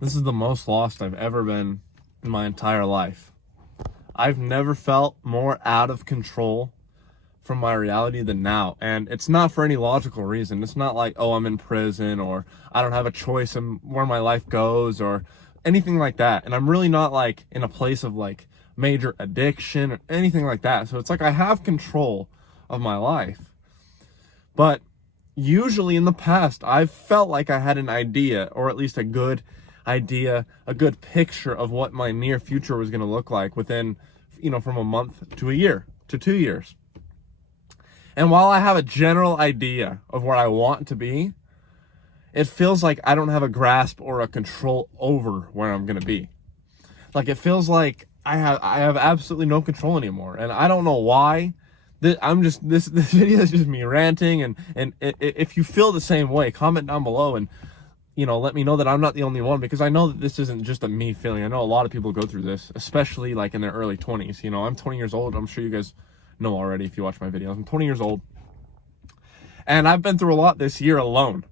This is the most lost I've ever been in my entire life. I've never felt more out of control from my reality than now. And it's not for any logical reason. It's not like, oh, I'm in prison or I don't have a choice in where my life goes or anything like that. And I'm really not like in a place of like major addiction or anything like that. So it's like I have control of my life. But usually in the past, I've felt like I had an idea, or at least a good idea, a good picture of what my near future was going to look like within, from a month to a year to 2 years. And while I have a general idea of where I want to be, it feels like I don't have a grasp or a control over where I'm going to be. Like it feels like I have absolutely no control anymore. And I don't know why. This video is just me ranting, and if you feel the same way, comment down below and let me know that I'm not the only one, because I know that this isn't just a me feeling. I know a lot of people go through this, especially like in their early 20s. I'm 20 years old. I'm sure you guys know already if you watch my videos. I'm 20 years old, and I've been through a lot this year alone.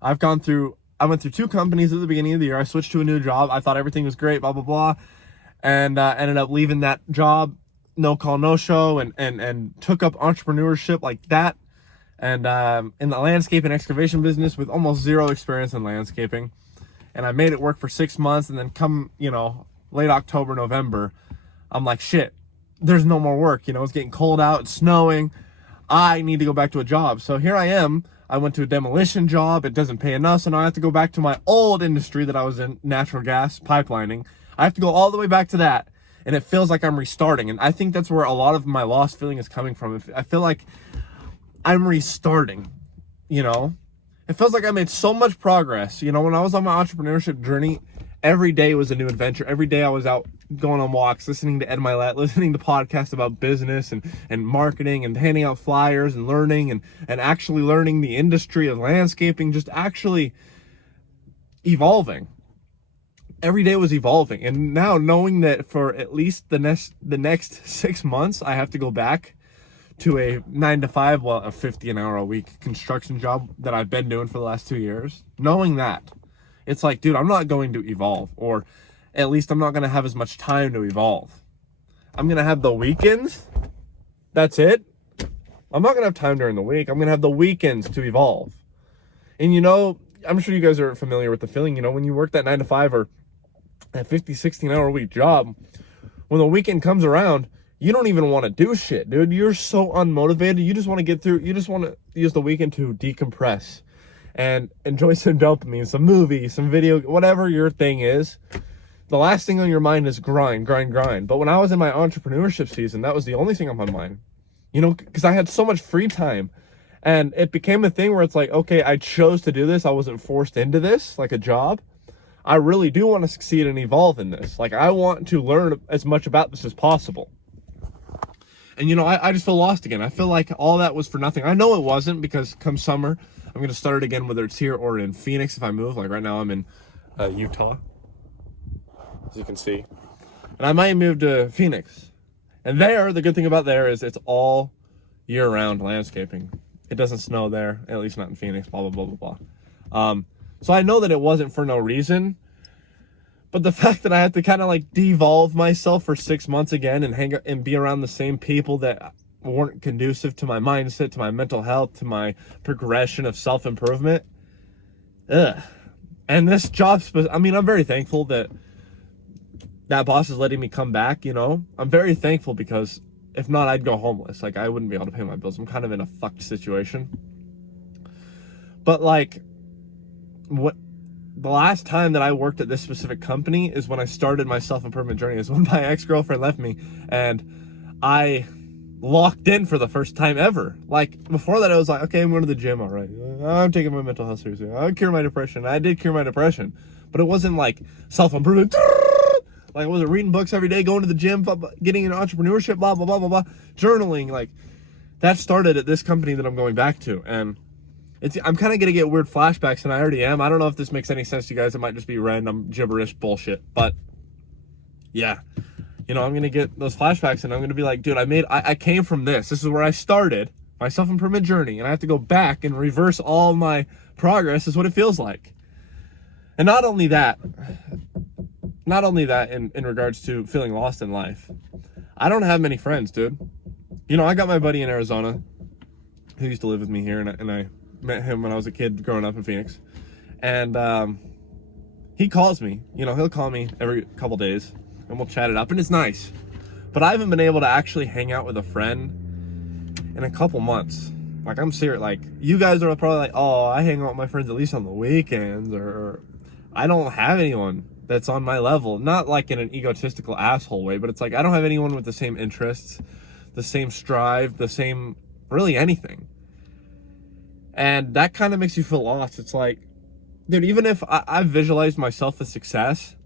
I went through 2 companies at the beginning of the year. I switched to a new job. I thought everything was great, blah blah blah, and ended up leaving that job, no call, no show, and took up entrepreneurship like that. And in the landscape and excavation business with almost zero experience in landscaping. And I made it work for 6 months, and then come, late October, November, I'm like, shit, there's no more work. It's getting cold out, it's snowing. I need to go back to a job. So here I am. I went to a demolition job. It doesn't pay enough. So now I have to go back to my old industry that I was in, natural gas pipelining. I have to go all the way back to that. And it feels like I'm restarting. And I think that's where a lot of my lost feeling is coming from. I feel like I'm restarting, It feels like I made so much progress. When I was on my entrepreneurship journey, every day was a new adventure. Every day I was out going on walks, listening to Ed Milet, listening to podcasts about business and marketing, and handing out flyers and learning and actually learning the industry of landscaping, just actually evolving. Every day was evolving. And now knowing that for at least the next 6 months, I have to go back to a 9 to 5, well, a 50 an hour a week construction job that I've been doing for the last 2 years. Knowing that, it's like, dude, I'm not going to evolve, or at least I'm not going to have as much time to evolve. I'm going to have the weekends. That's it. I'm not going to have time during the week. I'm going to have the weekends to evolve. And I'm sure you guys are familiar with the feeling, when you work that 9 to 5 or that 50, 16 hour a week job, when the weekend comes around, you don't even want to do shit, dude. You're so unmotivated. You just want to get through. You just want to use the weekend to decompress and enjoy some dopamine, some movie, some video, whatever your thing is. The last thing on your mind is grind, grind, grind. But when I was in my entrepreneurship season, that was the only thing on my mind, because I had so much free time. And it became a thing where it's like, okay, I chose to do this. I wasn't forced into this like a job. I really do want to succeed and evolve in this. Like, I want to learn as much about this as possible. And, I just feel lost again. I feel like all that was for nothing. I know it wasn't, because come summer, I'm going to start it again, whether it's here or in Phoenix if I move. Like right now I'm in Utah, as you can see. And I might move to Phoenix. And there, the good thing about there is it's all year-round landscaping. It doesn't snow there, at least not in Phoenix, blah, blah, blah, blah, blah. So I know that it wasn't for no reason. But the fact that I had to kind of like devolve myself for 6 months again and hang and be around the same people that weren't conducive to my mindset, to my mental health, to my progression of self-improvement. And this job, I'm very thankful that boss is letting me come back, I'm very thankful, because if not, I'd go homeless. Like, I wouldn't be able to pay my bills. I'm kind of in a fucked situation. But like, the last time that I worked at this specific company is when I started my self-improvement journey. Is when my ex-girlfriend left me, and I locked in for the first time ever. Like, before that, I was like, okay, I'm going to the gym, all right. I'm taking my mental health seriously. I'll cure my depression. I did cure my depression. But it wasn't like self-improvement. Like, I wasn't reading books every day, going to the gym, getting into entrepreneurship, blah, blah, blah, blah, blah. Journaling, like, that started at this company that I'm going back to. And I'm kind of going to get weird flashbacks, and I already am. I don't know if this makes any sense to you guys. It might just be random gibberish bullshit. But, yeah. I'm going to get those flashbacks, and I'm going to be like, dude, I came from this. This is where I started my self-improvement journey, and I have to go back and reverse all my progress is what it feels like. And not only that, not only that, in regards to feeling lost in life, I don't have many friends, dude. You know, I got my buddy in Arizona who used to live with me here, and I met him when I was a kid growing up in Phoenix. And he calls me. You know, he'll call me every couple days, and we'll chat it up, and it's nice. But I haven't been able to actually hang out with a friend in a couple months. Like, I'm serious. Like, you guys are probably like, oh, I hang out with my friends at least on the weekends, or I don't have anyone that's on my level. Not like in an egotistical asshole way, but it's like I don't have anyone with the same interests, the same strive, the same, really anything. And that kind of makes you feel lost. It's like, dude, even if I've visualized myself as success,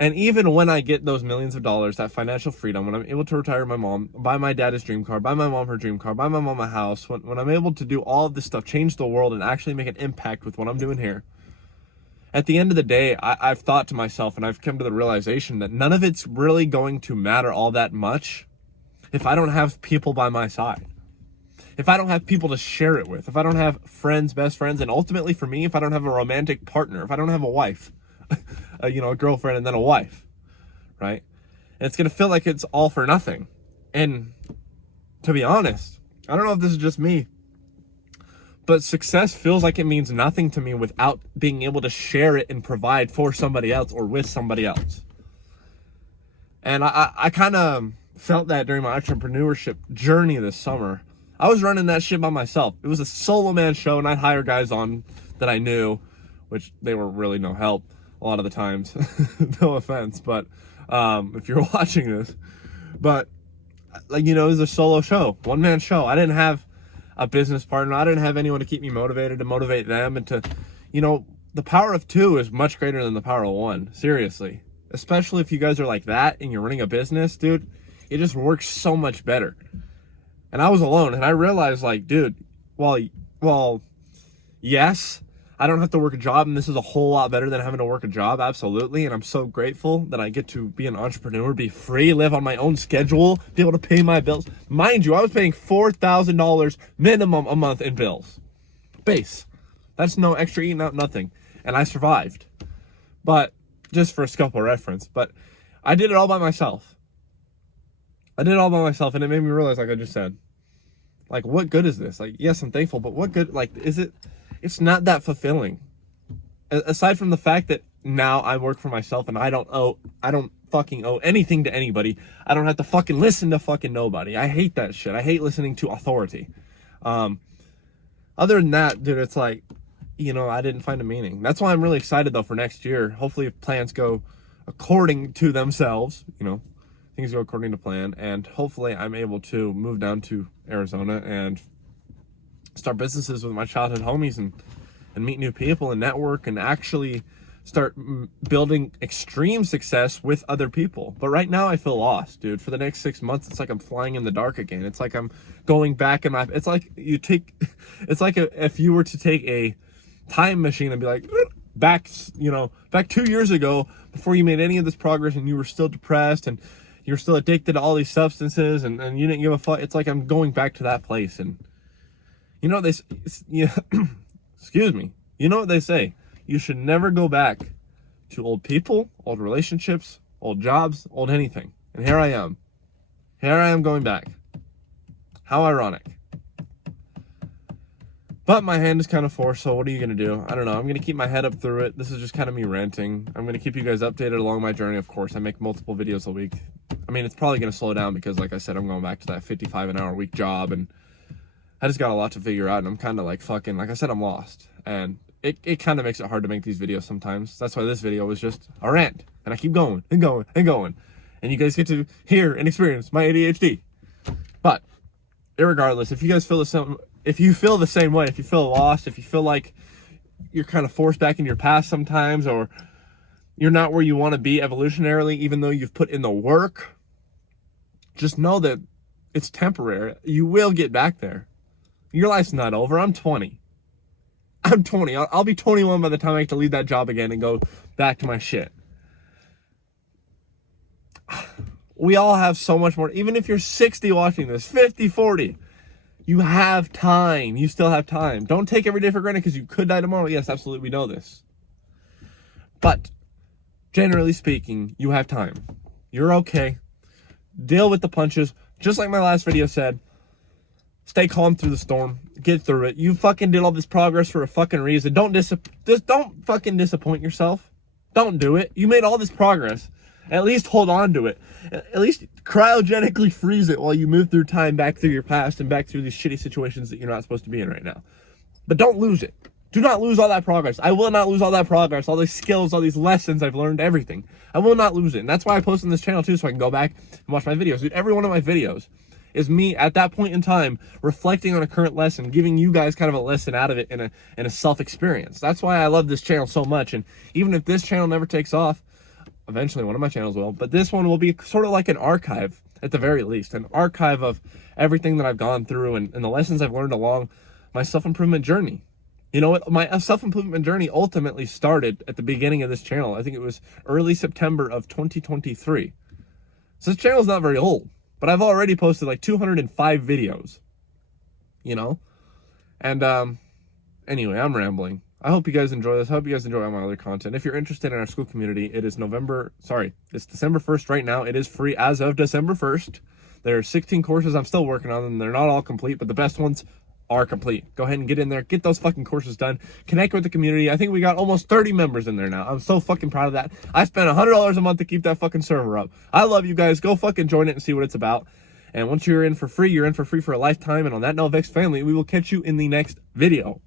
and even when I get those millions of dollars, that financial freedom, when I'm able to retire my mom, buy my dad his dream car, buy my mom her dream car, buy my mom a house, when I'm able to do all of this stuff, change the world, and actually make an impact with what I'm doing here, at the end of the day, I've thought to myself, and I've come to the realization that none of it's really going to matter all that much if I don't have people by my side. If I don't have people to share it with, if I don't have friends, best friends, and ultimately for me, if I don't have a romantic partner, if I don't have a wife, a girlfriend and then a wife, right? And it's going to feel like it's all for nothing. And to be honest, I don't know if this is just me, but success feels like it means nothing to me without being able to share it and provide for somebody else or with somebody else. And I kind of felt that during my entrepreneurship journey this summer. I was running that shit by myself. It was a solo man show, and I'd hire guys on that I knew, which they were really no help a lot of the times. No offense, but if you're watching this. But, like, you know, it was a solo show, one-man show. I didn't have a business partner. I didn't have anyone to keep me motivated, to motivate them, and to, you know, the power of two is much greater than the power of one. Seriously. Especially if you guys are like that and you're running a business, dude, it just works so much better. And I was alone, and I realized, like, dude, well, yes, I don't have to work a job, and this is a whole lot better than having to work a job, absolutely. And I'm so grateful that I get to be an entrepreneur, be free, live on my own schedule, be able to pay my bills. Mind you, I was paying $4,000 minimum a month in bills. Base. That's no extra eating out, nothing. And I survived. But, just for a scope of reference, but I did it all by myself. And it made me realize, like I just said, like, what good is this? Like, yes, I'm thankful, but what good, like, is it? It's not that fulfilling. Aside from the fact that now I work for myself and I don't fucking owe anything to anybody. I don't have to fucking listen to fucking nobody. I hate that shit. I hate listening to authority. Other than that, dude, it's like, you know, I didn't find a meaning. That's why I'm really excited, though, for next year. Hopefully, if plans go according to themselves, you know, things go according to plan, and hopefully I'm able to move down to Arizona and start businesses with my childhood homies and meet new people and network and actually start building extreme success with other people. But right now I feel lost, dude. For the next 6 months, it's like I'm flying in the dark again. It's like I'm going back in my, it's like if you were to take a time machine and be like, back 2 years ago, before you made any of this progress and you were still depressed and you're still addicted to all these substances and you didn't give a fuck. It's like I'm going back to that place. And you know, excuse me. You know what they say? You should never go back to old people, old relationships, old jobs, old anything. And here I am. Here I am going back. How ironic. But my hand is kind of forced, so what are you going to do? I don't know. I'm going to keep my head up through it. This is just kind of me ranting. I'm going to keep you guys updated along my journey, of course. I make multiple videos a week. I mean, it's probably going to slow down because, like I said, I'm going back to that 55 an hour week job, and I just got a lot to figure out, and I'm kind of like fucking, like I said, I'm lost. And it kind of makes it hard to make these videos sometimes. That's why this video was just a rant, and I keep going and going and going. And you guys get to hear and experience my ADHD. But irregardless, if you guys feel the same, if you feel the same way, if you feel lost, if you feel like you're kind of forced back in your past sometimes, or you're not where you want to be evolutionarily, even though you've put in the work, just know that it's temporary. You will get back there. Your life's not over. I'm 20. I'll be 21 by the time I get to leave that job again and go back to my shit. We all have so much more. Even if you're 60 watching this, 50, 40, you have time. You still have time. Don't take every day for granted because you could die tomorrow. Yes, absolutely. We know this. But generally speaking, you have time. You're okay. Deal with the punches. Just like my last video said, stay calm through the storm. Get through it. You fucking did all this progress for a fucking reason. Don't fucking disappoint yourself. Don't do it. You made all this progress. At least hold on to it. At least cryogenically freeze it while you move through time back through your past and back through these shitty situations that you're not supposed to be in right now. But don't lose it. Do not lose all that progress. I will not lose all that progress, all these skills, all these lessons I've learned, everything. I will not lose it. And that's why I post on this channel too, so I can go back and watch my videos. Dude, every one of my videos is me at that point in time reflecting on a current lesson, giving you guys kind of a lesson out of it in a self-experience. That's why I love this channel so much. And even if this channel never takes off, eventually one of my channels will, but this one will be sort of like an archive at the very least, an archive of everything that I've gone through and the lessons I've learned along my self-improvement journey. You know what? My self-improvement journey ultimately started at the beginning of this channel. I think it was early September of 2023. So this channel is not very old, but I've already posted like 205 videos, you know? And anyway, I'm rambling. I hope you guys enjoy this. I hope you guys enjoy all my other content. If you're interested in our school community, it's December 1st right now. It is free as of December 1st. There are 16 courses. I'm still working on them. They're not all complete, but the best ones are complete. Go ahead and get in there, get those fucking courses done, connect with the community. I think we got almost 30 members in there now. I'm so fucking proud of that. I spent $100 a month to keep that fucking server up. I love you guys. Go fucking join it and see what it's about. And once you're in for free, you're in for free for a lifetime. And on that note, VEXED family, we will catch you in the next video.